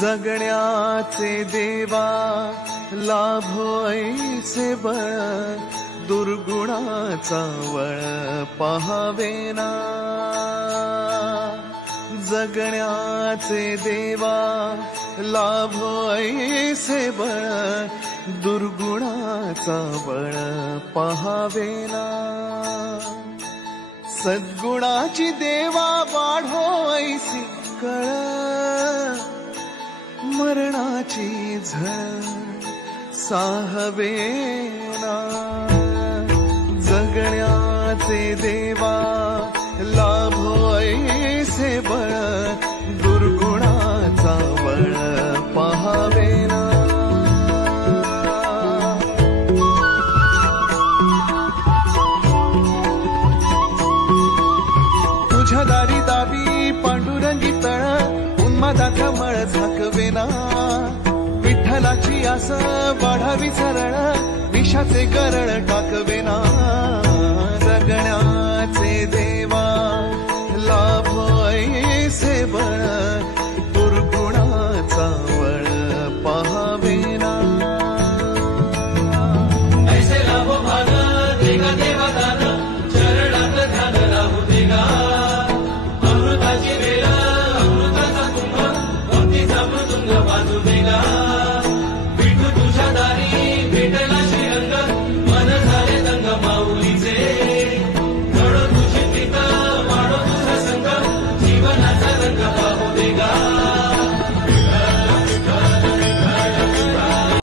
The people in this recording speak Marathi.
जगण्याचे देवा लाभो ऐसे बळ, दुर्गुणाचा वळ पहावेना। जगण्याचे देवा लाभो ऐसे बळ, दुर्गुणाचा बळ पहावेना। सद्गुणाची देवा वाढो ऐसी कळ, मरणाची झळ साहवेना। जगण्याचे देवा लाभो ऐसे बळ, दुर्गुणाचा बळ पहावेना। तुझ्या दारी दावी पांडुरंगी तळ, उन्मादाचा मळ झाकवेना। विठ्ठलाची आस वाढावी सरळ, विषाचे गरळ टाकवेना।